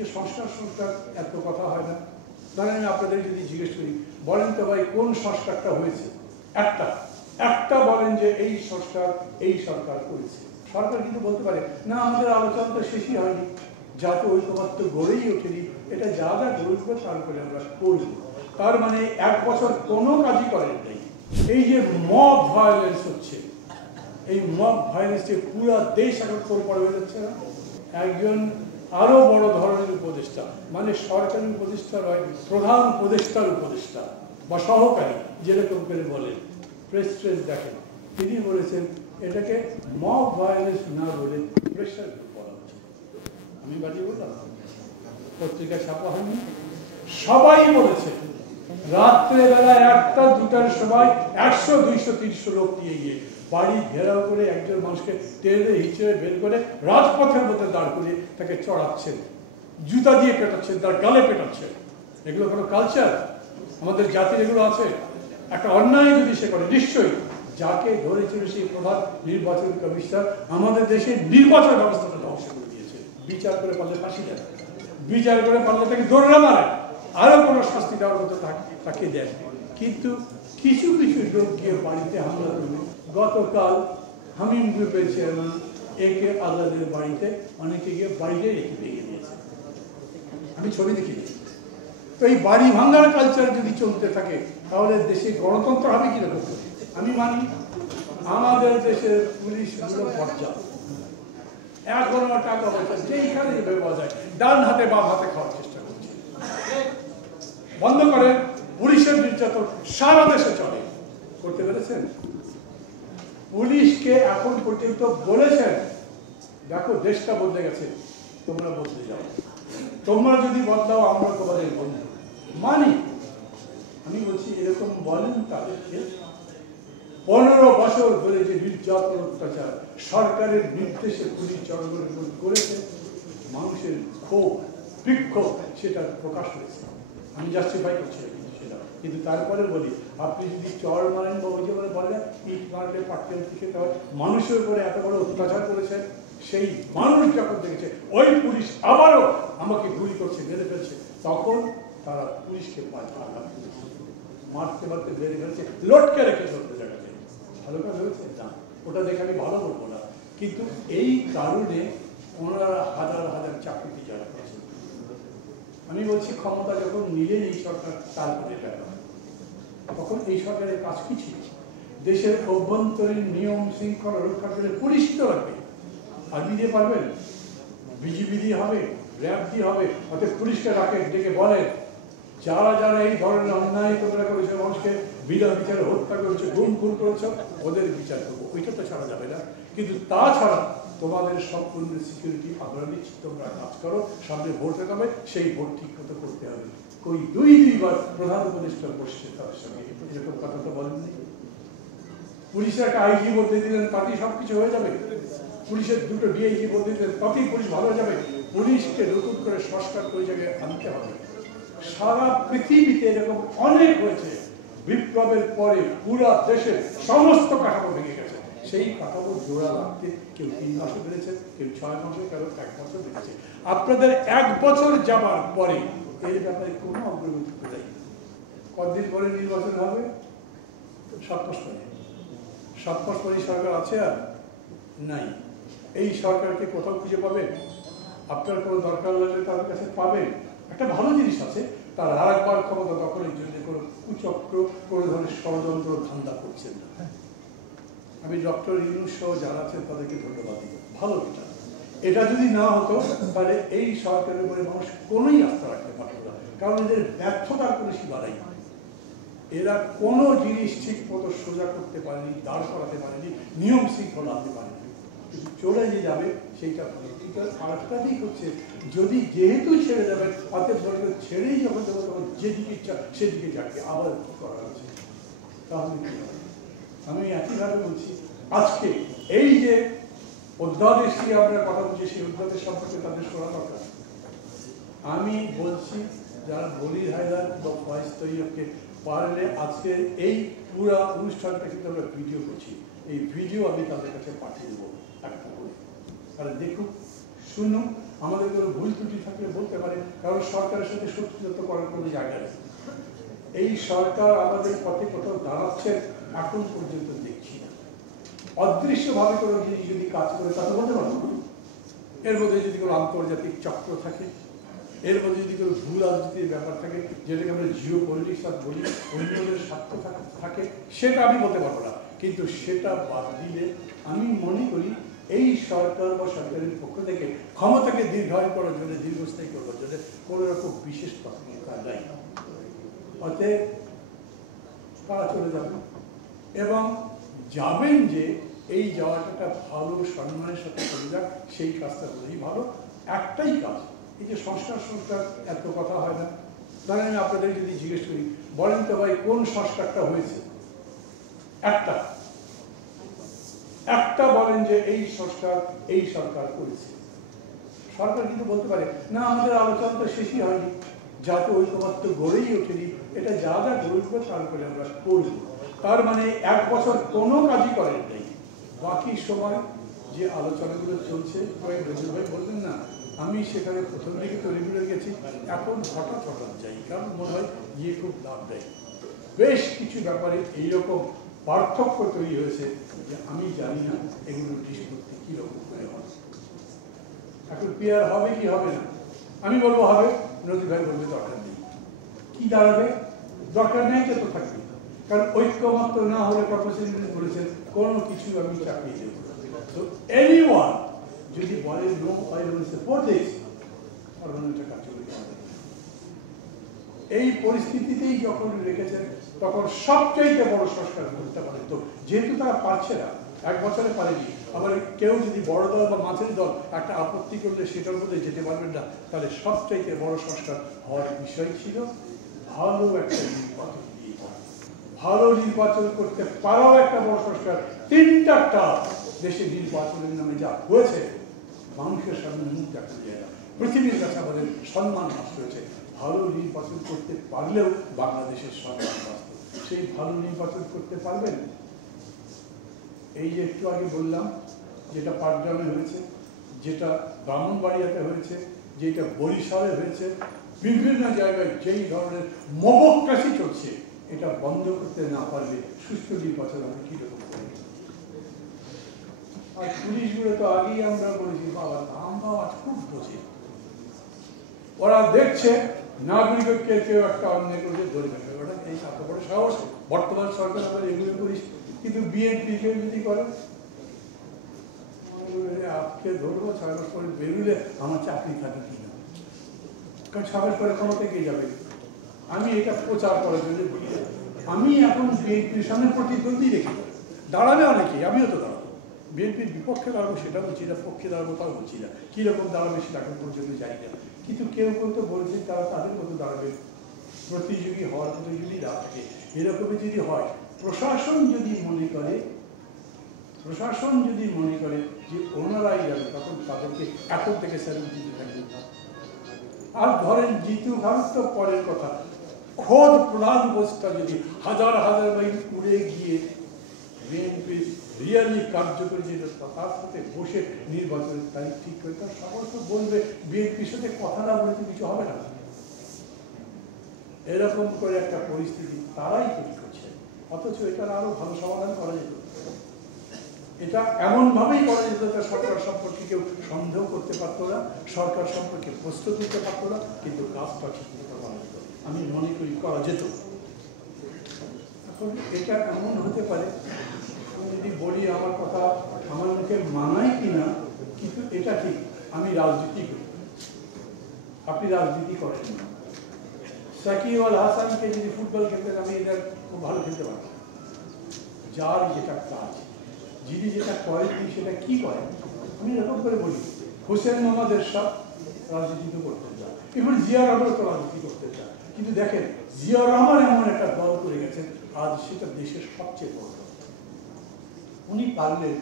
যে সংস্কার সংস্কার এত কথা হয় না, ধরেন আমি আপনাদের যদি জিজ্ঞেস করি, বলেন তো ভাই কোন সংস্কারটা হয়েছে? একটা একটা বলেন যে এই সংস্কার এই সরকার করেছে। সরকার কিন্তু বলতে পারে না, আমাদের আলোচনা তো শেষই হয়নি, যাতে ঐক্যমত্য গড়েই ওঠেনি, এটা যা যা গড়বে তারপরে আমরা করব। তার মানে 1 বছর কোনো কাজই করেন নাই। এই যে মব ভায়োলেন্স হচ্ছে, এই মব ভায়োলেন্সে পুরো দেশ এখন তোলপাড় হয়ে যাচ্ছে না। একজন আরো বড় ধরনের উপদেষ্টা, মানে সরকারি উপদেষ্টা নয়, প্রধান উপদেষ্টার উপদেষ্টা বা সহকারী যেরকম করে বলেন, প্রেস দেখেন, তিনি বলেছেন এটাকে মব ভায়োলেন্স না বলে প্রেশার গ্রুপ বলা উচিত। আমি বাড়ি বললাম, পত্রিকা ছাপা হয়নি, সবাই বলেছে। রাত্রেবেলা 1টা 2টার সময় 100, 200, 300 লোক নিয়ে গিয়ে বাড়ি ঘেরাও করে একজন মানুষকে টেনে হিচড়ে বের করে রাজপথের মধ্যে দাঁড় করে তাকে চড়াচ্ছেন, জুতা দিয়ে পেটাচ্ছেন, তার গালে পেটাচ্ছেন। এগুলো কোনো কালচার? আমাদের জাতির এগুলো আছে? একটা অন্যায় যদি সে করে, নিশ্চয়ই যাকে ধরেছিল সেই প্রধান নির্বাচন কমিশনার আমাদের দেশের নির্বাচন ব্যবস্থাটা ধ্বংস করে দিয়েছে। বিচার করে পারলে ফাঁসি দেয়, বিচার করে পারলে তাকে দৌড়ে মারে, আরো কোনো শাস্তি দেওয়ার মতো তাকে দেয়। কিন্তু কিছু কিছু লোক গিয়ে বাড়িতে হামলা করবে। গতকাল হামিম গ্রুপের চেয়ারম্যান AK আজাদের বাড়িতে অনেকে গিয়ে বাইরে রেখে ভেঙে দিয়েছে, আমি ছবি দেখিনি। তো এই বাড়ি ভাঙার কালচার যদি চলতে থাকে তাহলে দেশে গণতন্ত্র হবে কিরকম? আমি মানি আমাদের দেশের পুলিশগুলো পর্যাপ্ত, এখনো টাকা পয়সা যেইখানে পাওয়া যায় ডান হাতে বাম হাতে খাওয়ার চেষ্টা করছে। বন্ধ করেন, পুলিশের নির্যাতন সারা দেশে চলে। করতে পেরেছেন? পুলিশকে এখন পর্যন্ত বলেছেন দেখো দেশটা বদলে গেছে, তোমরা বদলে যাও, তোমরা যদি বদলাও আমরা তোমাদের বন্ধু। মানি, আমি বলছি এরকম বলেন তাদেরকে। 15 বছর ধরে যে নির্যাতন অত্যাচার সরকারের নির্দেশে পুলিশ জনগণের উপর করেছে, মানুষের ক্ষোভ বিক্ষোভ সেটা প্রকাশ হয়েছে। আমি জাস্টিফাই করছি সেটা, কিন্তু তারপরে বলি আপনি যদি চর মারেন বা ওই যে বলে ইট মারলে পাটকেল খেতে হয়, মানুষের উপরে এত বড় অত্যাচার করেছে, সেই মানুষ যখন দেখেছে ওই পুলিশ আবারও আমাকে গুলি করছে, মেরে ফেলছে, তখন তারা পুলিশকে মারতে মারতে বেড়ে ফেলছে, লটকে রেখে চলতে জায়গাতে। ভালো কাজ হয়েছে না, ওটা দেখে আমি ভালো বলবো না, কিন্তু এই কারণে ওনারা হাজার হাজার চাকরিতে যারা করেছে। আমি বলছি ক্ষমতা যখন নিলেন এই সরকার, তারপরে তখন এই সরকারের কাজ কি ছিল? দেশের অভ্যন্তরীণ নিয়ম শৃঙ্খলা রক্ষা করে পুলিশ তো রাখবে। আর্মি দিয়ে পারবেন? বিজিবি দিয়ে হবে, র্যাব দিয়ে হবে? অর্থাৎ পুলিশকে রাখে, ডেকে বলেন যারা যারা এই ধরনের অন্যায় তোমরা করেছে, মানুষকে বিনা বিচারে হত্যা করেছে, গুম খুন করেছ, ওদের বিচার করবো। ওইটা তো ছাড়া যাবে না। কিন্তু তাছাড়া তোমাদের সম্পূর্ণ সিকিউরিটি আমরা নিচ্ছি, তোমরা কাজ করো, সামনে ভোট হতে হবে, সেই ভোট ঠিক মতো করতে হবে। ওই দুইবার প্রধান উপদেষ্টা বসছে তার সঙ্গে, এরকম কথা তো বলেননি। পুলিশের একটা IG বলতে দিলেন, তাতেই সবকিছু হয়ে যাবে? পুলিশের 2টো DIG বলতে দিলেন, তাতেই পুলিশ ভালো হয়ে যাবে? পুলিশকে নতুন করে সংস্কার করে জায়গায় আনতে হবে। সারা পৃথিবীতে এরকম অনেক হয়েছে, বিপ্লবের পরে পুরা দেশের সমস্ত কাঠামো ভেঙে গেছে। সেই কাঠামো জোড়া লাগতে কেউ 3 মাসে বেড়েছে, কেউ 6 মাসে, কেউ 1 বছর বেড়েছে। আপনাদের 1 বছর যাবার পরে এই ব্যাপারে কোনো অগ্রগতি নেই। কতদিন পরে নির্বাচন হবে? 7 মাস পরে। 7 মাস পরে সরকার আছে আর নাই। এই সরকারকে কোথাও খুঁজে পাবেন? আপনার কোনো দরকার লাগলে তাদের কাছে পাবেন। একটা ভালো জিনিস আছে, তার আরেকবার ক্ষমতা দখলের জন্য কোনো কুচক্র, কোনো ধরনের ষড়যন্ত্র ধান্দা করছেন না। আমি ডক্টর ইউনূস সহ যারা আছেন তাদেরকে ধন্যবাদ দিব, ভালো এটা। এটা যদি না হতো তাহলে এই সরকারের উপরে মানুষ কোনোই আস্থা রাখতে পারত না, কারণ এদের ব্যর্থতার কোনো সীমা নেই। এরা কোনো জিনিস ঠিক মতো সোজা করতে পারেনি, দাঁড় করাতে পারেনি, নিয়ম শৃঙ্খলা আনতে পারেনি। কিন্তু চলে যে যাবে সেইটা আরেকটা দিক হচ্ছে, যদি যেহেতু ছেড়ে যাবে, হাতে ধরে ছেড়েই যখন দেবো তখন যেদিকে ইচ্ছা সেদিকে যাকে আবার করা হচ্ছে, তাহলে কি হবে? আমি একইভাবে বলছি, আজকে এই যে অধ্যাদেশ নিয়ে আমরা কথা বলছি, সেই অধ্যাদেশ সম্পর্কে তাদের শোনা দরকার। আমি বলছি যারা বলির হায়দার বা ফয়েজ তৈয়বকে পারলে আজকে এই পুরো অনুষ্ঠানটা কিন্তু আমরা ভিডিও করছি, এই ভিডিও আমি তাদের কাছে পাঠিয়ে দেবো একটা করে, তারা দেখুক, শুনুক, আমাদের কোনো ভুল ত্রুটি থাকলে বলতে পারে, কারণ সরকারের সাথে শত্রুতা করার কোনো জায়গা নেই। এই সরকার আমাদের পথে কোথাও দাঁড়াচ্ছে এখন পর্যন্ত দেখছি না। অদৃশ্যভাবে কোনো জিনিস যদি কাজ করে তা তো বলতে পারবো না। এর মধ্যে যদি কোনো আন্তর্জাতিক চক্র থাকে, এর মধ্যে যদি কোনো ভূ রাজনীতির ব্যাপার থাকে, যেটাকে আমরা জিও পলিটিক্স বলি, অন্যদের স্বার্থ থাকে, সেটা আমি বলতে পারবো না। কিন্তু সেটা বাদ দিলে আমি মনে করি এই সরকার বা সরকারের পক্ষ থেকে ক্ষমতাকে দীর্ঘায়ু করার জন্য, দীর্ঘস্থায়ী করার জন্য কোনো রকম বিশেষ প্রাথমিকতা নাই। অতএব তারা চলে যাবেন এবং যাবেন যে এই যাওয়াটা একটা ভালো সম্মানের সাথে চলে যাক, সেই কাজটা হলেই ভালো। একটাই কাজ, এই যে সংস্কার এত কথা হয় না। ধরেন আমি আপনাদের যদি জিজ্ঞেস করি, বলেন তো ভাই কোন সংস্কারটা হয়েছে? একটা বলেন যে এই সংস্কার এই সরকার করেছে। সরকার কিন্তু বলতে পারে না, আমাদের আলোচনা তো শেষই হয়নি, জাতীয় ঐক্যমত্য গড়েই ওঠেনি, এটা যা যা গড়বে তারপরে আমরা করব। তার মানে 1 বছর কোনো কাজই করেন নাই। বাকি সময় যে আলোচনাগুলো চলছে, ভাই বলবেন না, আমি সেখানে প্রথম দিকে তো রেগুলার গেছি, এখন হঠাৎ যাই, কারণ মনে হয় গিয়ে খুব লাভ দেয়। বেশ কিছু ব্যাপারে এইরকম পার্থক্য তৈরি হয়েছে যে আমি জানি না এগুলো নিষ্পত্তি কীরকম করে হয়। এখন পিয়ার হবে কি হবে না, আমি বলবো হবে, নদী ভাই বলবে দরকার নেই। কি দাঁড়াবে? দরকার নেই তো থাকবে, কারণ ঐক্যমত্য না হলে প্রফেসর বলেছেন কোনো কিছু আমি চাকরি দেব। তো এনিওয়ান যদি বলে no I will support this, পার্লামেন্টের কাজ চলে যাবে। এই পরিস্থিতিতেই যখন রেখেছেন তখন সবচাইতে বড় সংস্কার করতে পারে। তো যেহেতু তারা পারছে না, 1 বছরে পারেনি, আবার কেউ যদি বড় দল বা মাঝের দল একটা আপত্তি করলে সেটার মধ্যে যেতে পারবেন না, তাহলে সবচাইতে বড় সংস্কার হওয়ার বিষয় ছিল ভালো একটা নির্বাচন দিয়ে, ভালো নির্বাচন করতে পারাও একটা বড় সংস্কার। 3টা টার্ম দেশে নির্বাচনের নামে যা হয়েছে, মানুষের সামনে মুখ দেখা যায় না, পৃথিবীর কাছে আমাদের সম্মান নষ্ট হয়েছে। ভালো নির্বাচন করতে পারলেও বাংলাদেশের সম্মান নষ্ট। সেই ভালো নির্বাচন করতে পারবেন? এই যে একটু আগে বললাম, যেটা পাটগ্রামে হয়েছে, যেটা ব্রাহ্মণবাড়িয়াতে হয়েছে, যেটা বরিশালে হয়েছে, বিভিন্ন জায়গায় যেই ধরনের মবক্রাসি চলছে, এটা বন্ধ করতে না পারলে সুষ্ঠু নির্বাচন আমি কিরকম করি। আর পুলিশগুলো তো আগেই আমরা বলেছি, বাবা দাম আজ খুব বোঝে, ওরা দেখছে নাগরিককে কেউ একটা অন্যায় করে ধরে নেবে, ওটা এই এত বড় সাহস বর্তমান সরকার আবার এগুলো করিস। কিন্তু বিএনপি কেউ যদি করে, আজকে ধরবো 6 মাস পরে বেরুলে আমার চাকরি থাকে কিনা, কারণ 6 মাস পরে ক্ষমতা কে যাবে। আমি এটা প্রচার করার জন্য বলি, আমি এখন বিএনপির সামনে প্রতিদ্বন্দ্বী রেখে দাঁড়াবে অনেকে, আমিও তো দাঁড়াবো, বিএনপির বিপক্ষে দাঁড়াবো সেটা বলছি না, পক্ষে দাঁড়াবো তাও বলছি না, কীরকম দাঁড়াবে সেটা এখন পর্যন্ত জানি না। কিন্তু কেউ তো বলছে তারা তাদের মতো দাঁড়াবে, প্রতিযোগী হওয়ার মতো যদি না থাকে। এরকমই যদি হয়, প্রশাসন যদি মনে করে যে ওনারাই যাবে, তখন তাদেরকে এখন থেকে স্যালুট দিতে থাকবে। আর ধরেন জিতু ভারত তো পরের কথা, খোদ প্রধান উপদেষ্টা যদি হাজার মাইল উড়ে গিয়ে বিএনপির রিয়ালি কার্যকরী যেটা তার সাথে বসে নির্বাচনের তারিখ ঠিক করে, তার সমস্ত বলবে বিএনপির সাথে কথা না বলে কিছু হবে না। এরকম করে একটা পরিস্থিতি তারাই তৈরি করছে, অথচ এটার আরো ভালো সমাধান করা যেত। এটা এমনভাবেই করা যেত যে সরকার সম্পর্কে কেউ সন্দেহ করতে পারতো না, সরকার সম্পর্কে প্রস্তুত নিতে পারতো না, কিন্তু কাজটা ঠিক করা যেত, আমি মনে করি করা যেত। এখন এটা এমন হতে পারে, যদি বলি আমার কথা আমার মুখে মানায় কিনা, কিন্তু এটা ঠিক, আমি রাজনীতি করি, আপনি রাজনীতি করেন না। সাকিব আল হাসানকে যদি ফুটবল খেলতেন, আমি এটা খুব ভালো খেলতে পারতাম। যার যেটা কাজ, যিনি যেটা করেন সেটা কি করেন, আমি এরকম করে বলি। হোসেন মোহাম্মদ এরশাদ রাজনীতি তো করতে চান, এবার জিয়া রহমান তো রাজনীতি করতে চান, কিন্তু দেখেন জিয়া রহমান এমন একটা দল করে গেছেন, আজ সেটা দেশের সবচেয়ে বড় দল। উনি পারলেন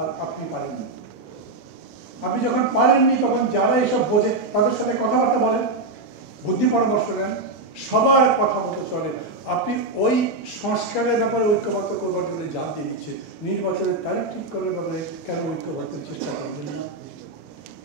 আর আপনি পারেননি। আপনি যখন পারেননি তখন যারা এসব বোঝে তাদের সাথে কথাবার্তা বলেন, বুদ্ধি পরামর্শ নেন, সবার কথা মতো চলে। আপনি ওই সংস্কারের ব্যাপারে ঐক্যবদ্ধ করবার জন্য যা দিয়ে দিচ্ছে, নির্বাচনের তারিখ ঠিক করার ব্যাপারে কেন ঐক্যবদ্ধের চেষ্টা করবেন না?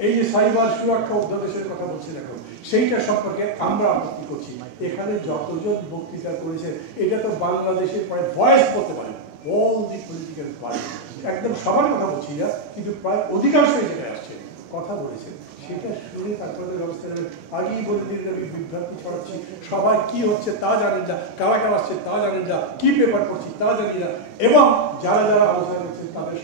এই যে সাইবার সুরক্ষা অধ্যাদেশের কথা বলছেন এখন, সেইটা সম্পর্কে আমরা আপত্তি করছি। এখানে যতজন বক্তৃতা করেছে, এটা তো বাংলাদেশের প্রায় ভয়েস করতে পারে অল দি পলিটিক্যাল পার্টি, একদম সবার কথা বলছি না, কিন্তু প্রায় অধিকাংশই যেটা আসছে কথা বলেছেন, সেটা শুনে তারপরে ব্যবস্থা নেবেন। আগেই বলে দিন আমি বিভ্রান্তি ছড়াচ্ছি, সবাই কি হচ্ছে তা জানেন না, কারা কারা আসছে তা জানেন না, কি পেপার পড়ছি তা জানি না, এবং যারা যারা আলোচনা করছেন তাদের